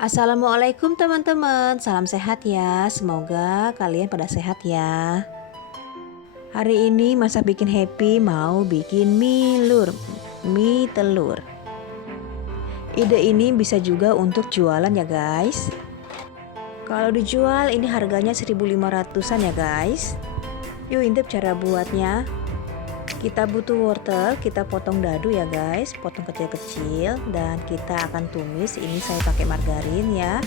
Assalamualaikum teman-teman, salam sehat ya. Semoga kalian pada sehat ya. Hari ini masak bikin happy, mau bikin mie telur. Ide ini bisa juga untuk jualan ya guys. Kalau dijual ini harganya 1.500-an ya guys. Yuk intip cara buatnya. Kita butuh wortel, kita potong dadu ya guys, potong kecil-kecil, dan kita akan tumis. Ini saya pakai margarin ya.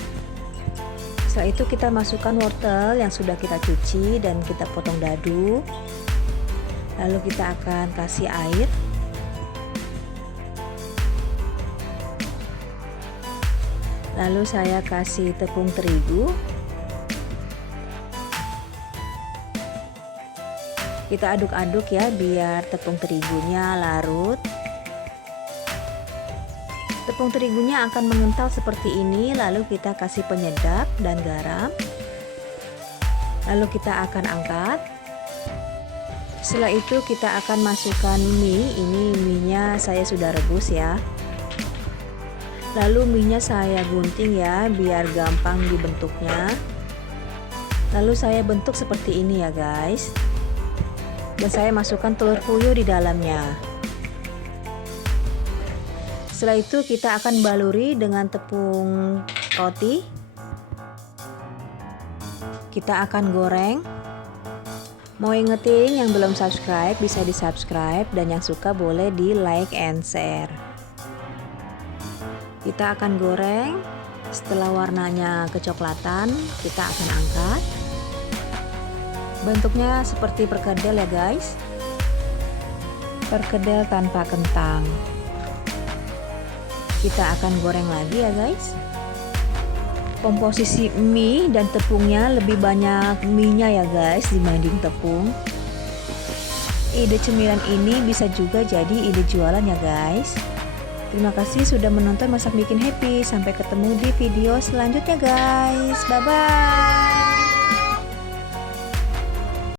Setelah itu kita masukkan wortel yang sudah kita cuci dan kita potong dadu. Lalu kita akan kasih air. Lalu saya kasih tepung terigu. Kita aduk-aduk ya biar tepung terigunya larut. Tepung terigunya akan mengental seperti ini, lalu kita kasih penyedap dan garam. Lalu kita akan angkat. Setelah itu kita akan masukkan mie. Ini mie-nya saya sudah rebus ya. Lalu mie-nya saya gunting ya biar gampang dibentuknya. Lalu saya bentuk seperti ini ya guys. Dan saya masukkan telur puyuh di dalamnya. Setelah itu kita akan baluri dengan tepung roti. Kita akan goreng. Mau ingetin yang belum subscribe bisa di subscribe, dan yang suka boleh di like and share. Kita akan goreng. Setelah warnanya kecoklatan, kita akan angkat. Bentuknya seperti perkedel ya guys. Perkedel tanpa kentang. Kita akan goreng lagi ya guys. Komposisi mie dan tepungnya lebih banyak mie-nya ya guys dibanding tepung. Ide cemilan ini bisa juga jadi ide jualan ya guys. Terima kasih sudah menonton Masak Bikin Happy. Sampai ketemu di video selanjutnya guys. Bye bye.